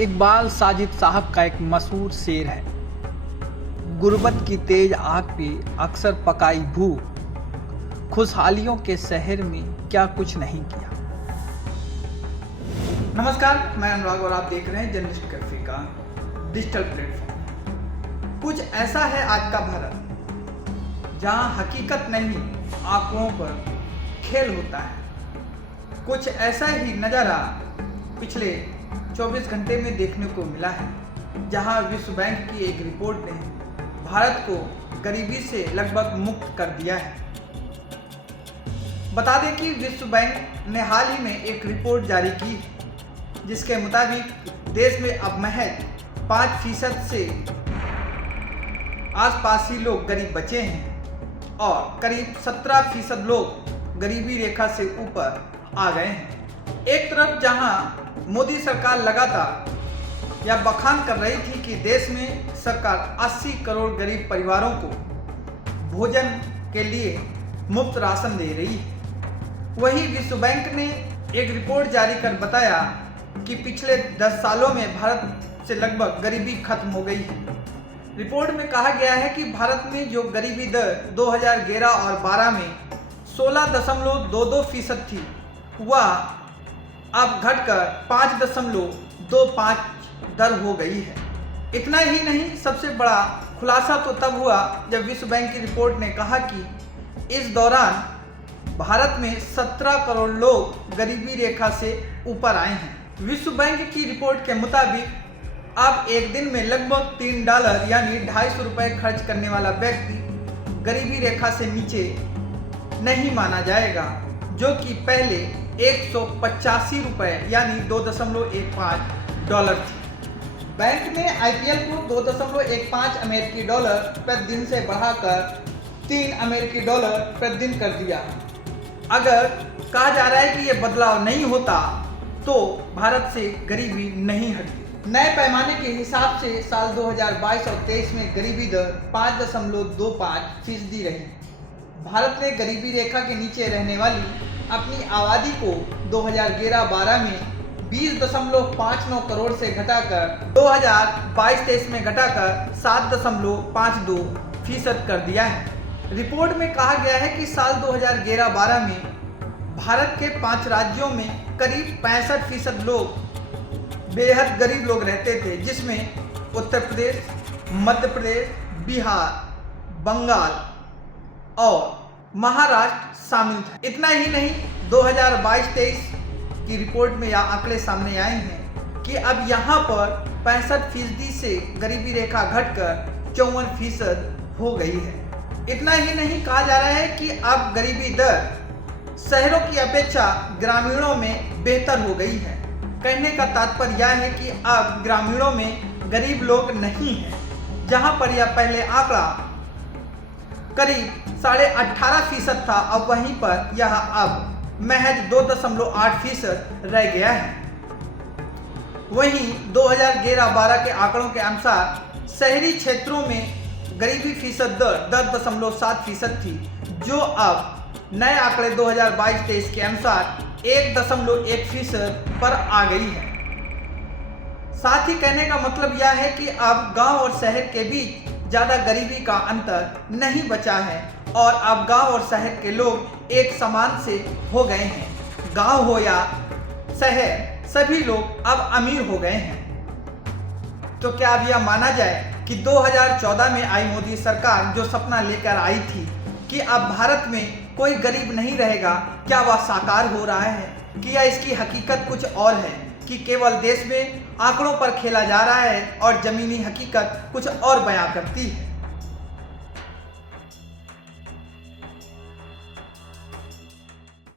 इकबाल साजिद साहब का एक मशहूर शेर है, गुर्बत की तेज आग पे अक्सर पकाई भूख, खुशहालियों के शहर में क्या कुछ नहीं किया। नमस्कार, मैं अनुराग और आप देख रहे हैं जर्नलिस्ट कैफे का डिजिटल प्लेटफॉर्म। कुछ ऐसा है आज का भारत, जहां हकीकत नहीं आंकड़ों पर खेल होता है। कुछ ऐसा ही नज़ारा पिछले 24 घंटे में देखने को मिला है, जहां विश्व बैंक की एक रिपोर्ट ने भारत को गरीबी से लगभग मुक्त कर दिया है। बता दें कि विश्व बैंक ने हाल ही में एक रिपोर्ट जारी की है, जिसके मुताबिक देश में अब महज 5% से आसपास ही लोग गरीब बचे हैं और करीब 17% लोग गरीबी रेखा से ऊपर आ गए हैं। एक तरफ जहां मोदी सरकार लगातार यह बखान कर रही थी कि देश में सरकार 80 करोड़ गरीब परिवारों को भोजन के लिए मुफ्त राशन दे रही है, वहीं विश्व बैंक ने एक रिपोर्ट जारी कर बताया कि पिछले 10 सालों में भारत से लगभग गरीबी खत्म हो गई है। रिपोर्ट में कहा गया है कि भारत में जो गरीबी दर 2011 और 12 में 16.22% थी, वह अब घटकर 5.25 दर हो गई है। इतना ही नहीं, सबसे बड़ा खुलासा तो तब हुआ जब विश्व बैंक की रिपोर्ट ने कहा कि इस दौरान भारत में 17 करोड़ लोग गरीबी रेखा से ऊपर आए हैं। विश्व बैंक की रिपोर्ट के मुताबिक अब एक दिन में लगभग $3 यानी ₹250 खर्च करने वाला व्यक्ति गरीबी रेखा से नीचे नहीं माना जाएगा, जो कि पहले ₹185 यानी $2.15 थी। बैंक ने आईपीएल को $2.15 अमेरिकी डॉलर प्रति दिन से बढ़ाकर $3 अमेरिकी डॉलर प्रति दिन कर दिया। अगर कहा जा रहा है कि यह बदलाव नहीं होता तो भारत से गरीबी नहीं हटती। नए पैमाने के हिसाब से साल 2022 और 23 में गरीबी दर 5.25% रही। भारत ने गरीबी रेखा के नीचे रहने वाली अपनी आबादी को 2011-12 में 20.59 करोड़ से घटाकर 2022-23 में घटाकर 7.52% कर दिया है। रिपोर्ट में कहा गया है कि साल 2011-12 में भारत के 5 राज्यों में करीब 65% लोग बेहद गरीब लोग रहते थे, जिसमें उत्तर प्रदेश, मध्य प्रदेश, बिहार, बंगाल और महाराष्ट्र शामिल था। इतना ही नहीं, 2022-23 की रिपोर्ट में यह आंकड़े सामने आए हैं कि अब यहाँ पर 65% से गरीबी रेखा घटकर 54% हो गई है। इतना ही नहीं, कहा जा रहा है कि अब गरीबी दर शहरों की अपेक्षा ग्रामीणों में बेहतर हो गई है। कहने का तात्पर्य यह है कि अब ग्रामीणों में गरीब लोग नहीं हैं। जहाँ पर यह पहले आंकड़ा करीब 18.5% था, अब वहीं पर यह अब महज 2.8% रह गया है। वहीं 2011-12 के आंकड़ों के अनुसार शहरी क्षेत्रों में गरीबी फीसद दर 10.7% थी, जो अब नए आंकड़े 2022-23 के अनुसार 1.1% पर आ गई है। साथ ही कहने का मतलब यह है कि अब गांव और शहर के बीच ज़्यादा गरीबी का अंतर नहीं बचा है और अब गांव और शहर के लोग एक समान से हो गए हैं। गांव हो या शहर, सभी लोग अब अमीर हो गए हैं। तो क्या अब यह माना जाए कि 2014 में आई मोदी सरकार जो सपना लेकर आई थी कि अब भारत में कोई गरीब नहीं रहेगा, क्या वह साकार हो रहा है कि या इसकी हकीकत कुछ और है कि केवल देश में आंकड़ों पर खेला जा रहा है और ज़मीनी हकीकत कुछ और बयां करती है।